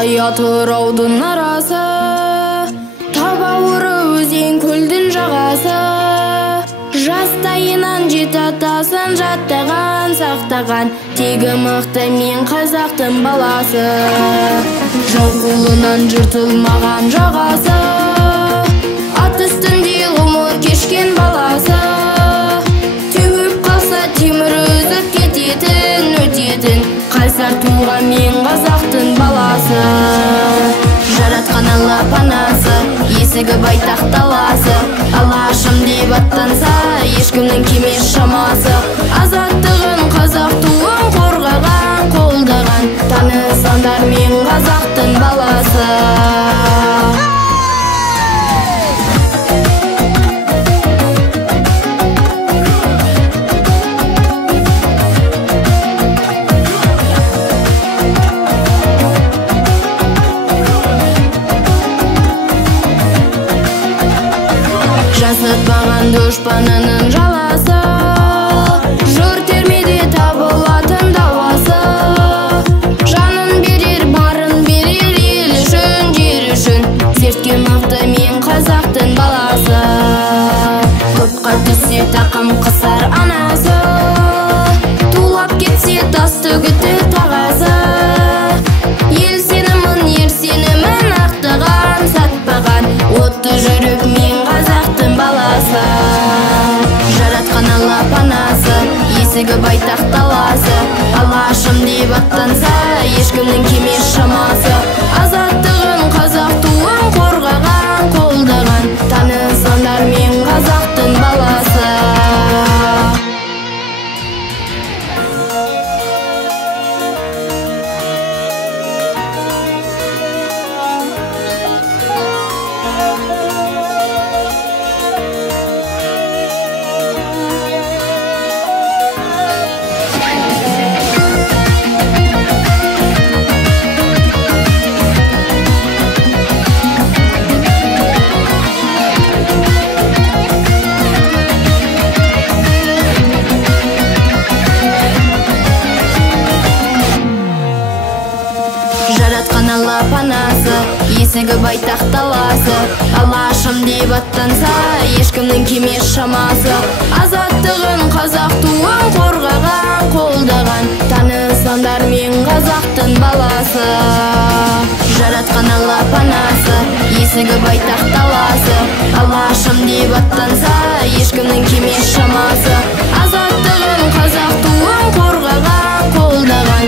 Талай атыраудың арасы, Табауыры өзен көлдің жағасы. Жастайынан жеті атасын жаттаған, сақтаған, тегі мықты мен қазақтың баласы. Жау қолынан жыртылмаған жағасы, ат үстінде ғұмыр кешкен баласы. Теуіп қалса темір үзіп кететін, өтетін, қайсар туған мен қазақтың баласы. Жаратқан Алла панасы, есігі байтақ таласы. Алашым деп аттанса, ешкімнің келмес шамасы. Азаттығын қазақ туын қорғаған, қолдаған, танысаңдар мен қазақтың баласы. Жасытпаған дұшпанының жаласы, жыр термеде табылатын дауасы. Жанын берер, барын берер, ел үшін, жер үшін. Сертке мықты мен қазақтың баласы. Топқа түссе тақым қысар анасы, тулап кетсе тас төгітер тағасы. Ел сенімін, ер сенімін ақтаған, сатпаған, отты жүріп мен қазақтың баласы. Жаратқан Алла панасы, есігі байтақ таласы. Алашым деп аттанса, ешкімнің келмес шамасы. Азаттығын қазақ туын қорғаған, қолдаған, танысаңдар мен қазақтың баласы. Жаратқан Алла панасы, есігі байтақ таласы. Алашым деп аттанса, ешкімнің келмес шамасы. Азаттығын қазақ туын қорғаған, қолдаған, танысаңдар мен қазақтың баласы. Жаратқан Алла панасы, есігі байтақ таласы. Алашым деп аттанса, ешкімнің келмес шамасы. Азаттығын қазақ туын қорғаған, қолдаған,